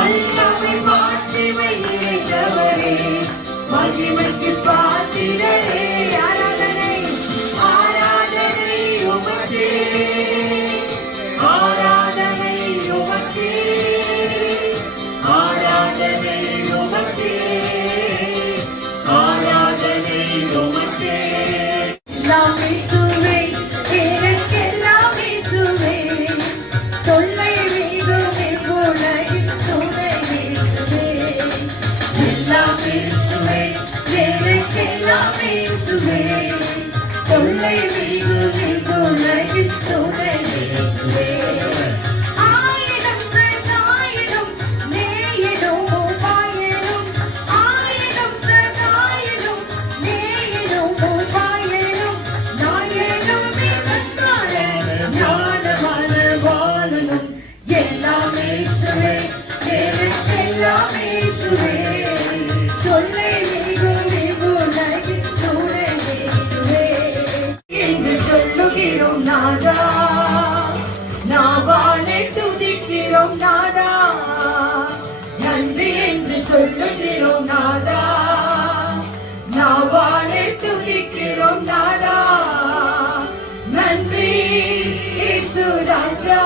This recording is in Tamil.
வல்லமை மாற்றிமை நிறைந்தவரே, மகிமைக்கு பாத்திரரே, ஆராதனை ஆராதனை உமக்கே, ஆராதனை உமக்கே, ஆராதனை உமக்கே, ஆராதனை உமக்கே. எல்லாம் இயேசுவே, எனக்கெல்லாம் இயேசுவே, தொல்லை மிகுமே உலகின் துணை இயேசுவே. எல்லாம் இயேசுவே, எனக்கெல்லாம் இயேசுவே, தொல்லை மிகுமே உலகின் துணை இயேசுவே. நாதா நாவானை துதிக்கிறோம் நாதா, நன்றி என்று சொல்லுகிறோம் நாதா, நாவானை துதிக்கிறோம் நாதா, நன்றி இயேசு ராஜா.